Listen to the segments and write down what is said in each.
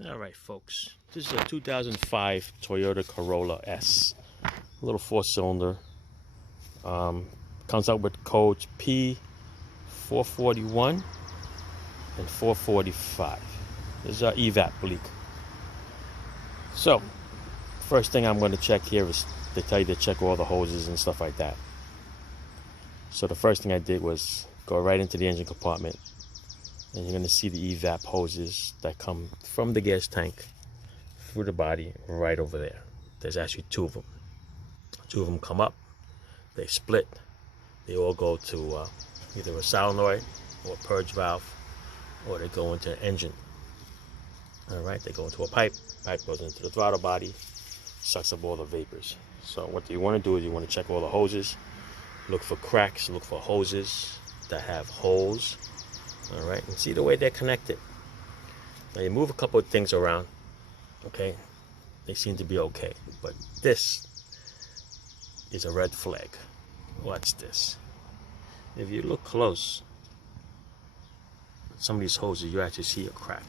All right, folks. This is a 2005 Toyota Corolla S. A little four-cylinder. Comes out with codes P0441 and 445. This is our Evap leak. So, first thing I'm going to check here is they tell you to check all the hoses and stuff like that. So the first thing I did was go right into the engine compartment. And you're going to see the Evap hoses that come from the gas tank through the body right over there. There's actually two of them. Two of them come up, they split, they all go to either a solenoid or a purge valve, or they go into an engine. All right, they go into a pipe goes into the throttle body, sucks up all the vapors. So what you want to do is you want to check all the hoses, look for cracks, look for hoses that have holes. All right, and see the way they're connected. Now you move a couple of things around, okay? They seem to be okay, but this is a red flag. Watch this. If you look close, some of these hoses, you actually see a crack.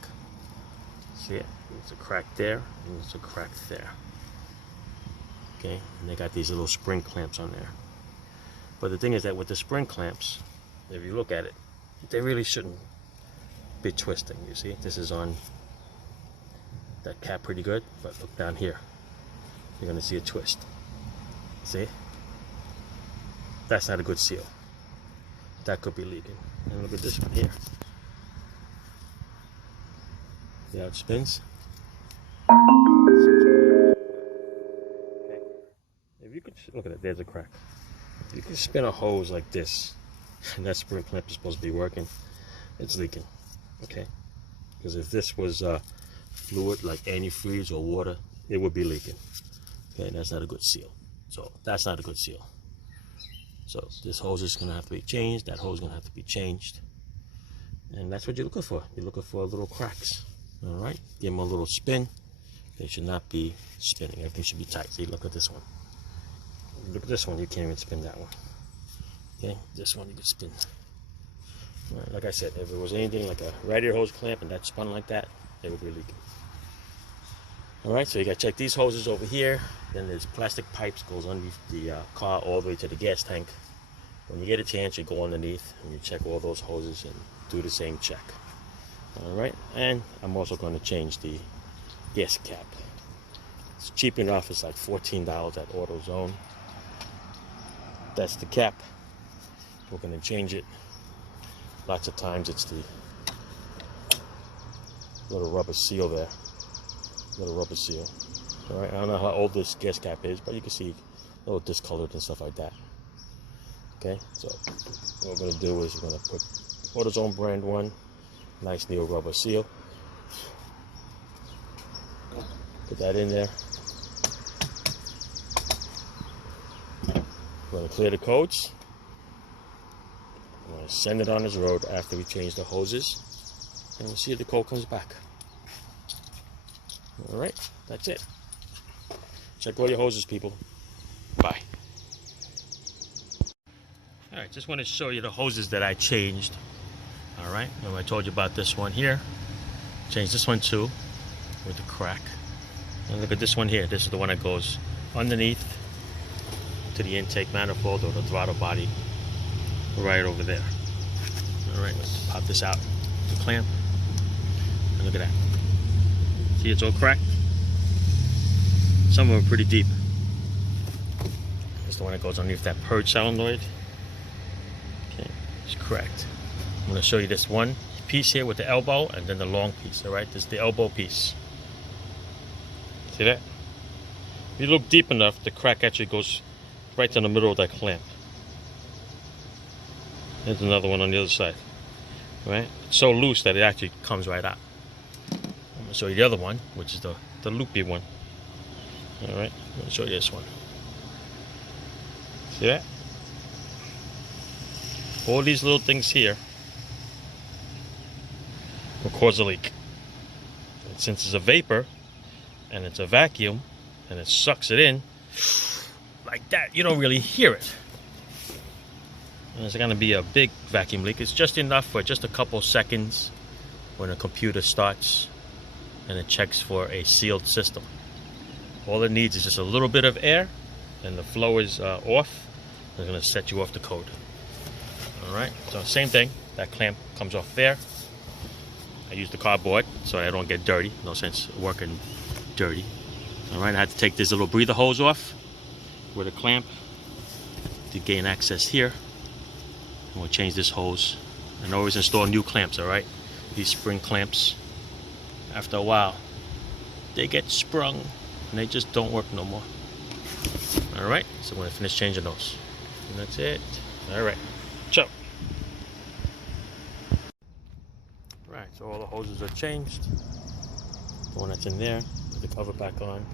See it? There's a crack there, and there's a crack there. Okay, and they got these little spring clamps on there. But the thing is that with the spring clamps, if you look at it, they really shouldn't be twisting. You see, this is on that cap pretty good, but look down here, you're going to see a twist. See, that's not a good seal. That could be leaking. And look at this one here. See how it spins? Okay. If you could look at it, there's a crack. If you can spin a hose like this, and that spring clamp is supposed to be working, it's leaking. Okay, because if this was fluid like antifreeze or water, it would be leaking. Okay, that's not a good seal. So that's not a good seal. So this hose is going to have to be changed, that hose is going to have to be changed, and that's what you're looking for. You're looking for little cracks. All right, give them a little spin. They should not be spinning. Everything should be tight. See, look at this one. Look at this one. You can't even spin that one. Okay, this one you can spin. All right, like I said, if it was anything like a radiator hose clamp and that spun like that, it would be leaking. All right, so you got to check these hoses over here. Then there's plastic pipes goes underneath the car all the way to the gas tank. When you get a chance, you go underneath and you check all those hoses and do the same check. All right, and I'm also going to change the gas cap. It's cheap enough. It's like $14 at AutoZone. That's the cap. We're going to change it. Lots of times it's the little rubber seal there. Little rubber seal. All right, I don't know how old this gas cap is, but you can see a little discolored and stuff like that. Okay, so what we're going to do is we're going to put AutoZone brand one, nice new rubber seal. Put that in there. We're going to clear the codes. I'm going to send it on this road after we change the hoses, and we'll see if the code comes back. All right, that's it. Check all your hoses, people. Bye. All right, just want to show you the hoses that I changed. All right, and I told you about this one here. Changed this one too, with the crack. And look at this one here. This is the one that goes underneath to the intake manifold or the throttle body, right over there. All right, let's pop this out, the clamp, and look at that. See, it's all cracked. Some of them are pretty deep. That's the one that goes underneath that purge solenoid. Okay, it's cracked. I'm going to show you this one piece here with the elbow and then the long piece. All right, this is the elbow piece. See that? If you look deep enough, the crack actually goes right in the middle of that clamp. There's another one on the other side. Right? It's so loose that it actually comes right out. I'm going to show you the other one, which is the loopy one. Alright, I'm going to show you this one. See that? All these little things here will cause a leak. And since it's a vapor and it's a vacuum and it sucks it in like that, you don't really hear it. And it's going to be a big vacuum leak. It's just enough for just a couple seconds when a computer starts and it checks for a sealed system. All it needs is just a little bit of air, and the flow is off. It's going to set you off the code. Alright, so same thing. That clamp comes off there. I use the cardboard so I don't get dirty. No sense working dirty. Alright, I had to take this little breather hose off with a clamp to gain access here. And we'll change this hose. And always install new clamps, alright? These spring clamps, after a while, they get sprung and they just don't work no more. Alright, so I'm going to finish changing those. And that's it. Alright, ciao. Right, so all the hoses are changed. The one that's in there, put the cover back on.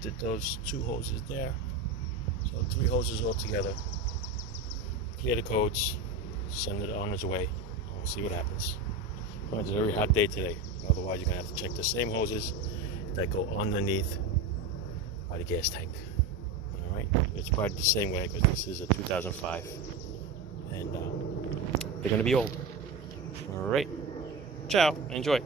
Did those 2 hoses there. So 3 hoses all together. Clear the codes, send it on its way. We'll see what happens. Well, it's a very hot day today. Otherwise, you're going to have to check the same hoses that go underneath by the gas tank. Alright, it's probably the same way because this is a 2005. And they're going to be old. Alright, ciao, enjoy.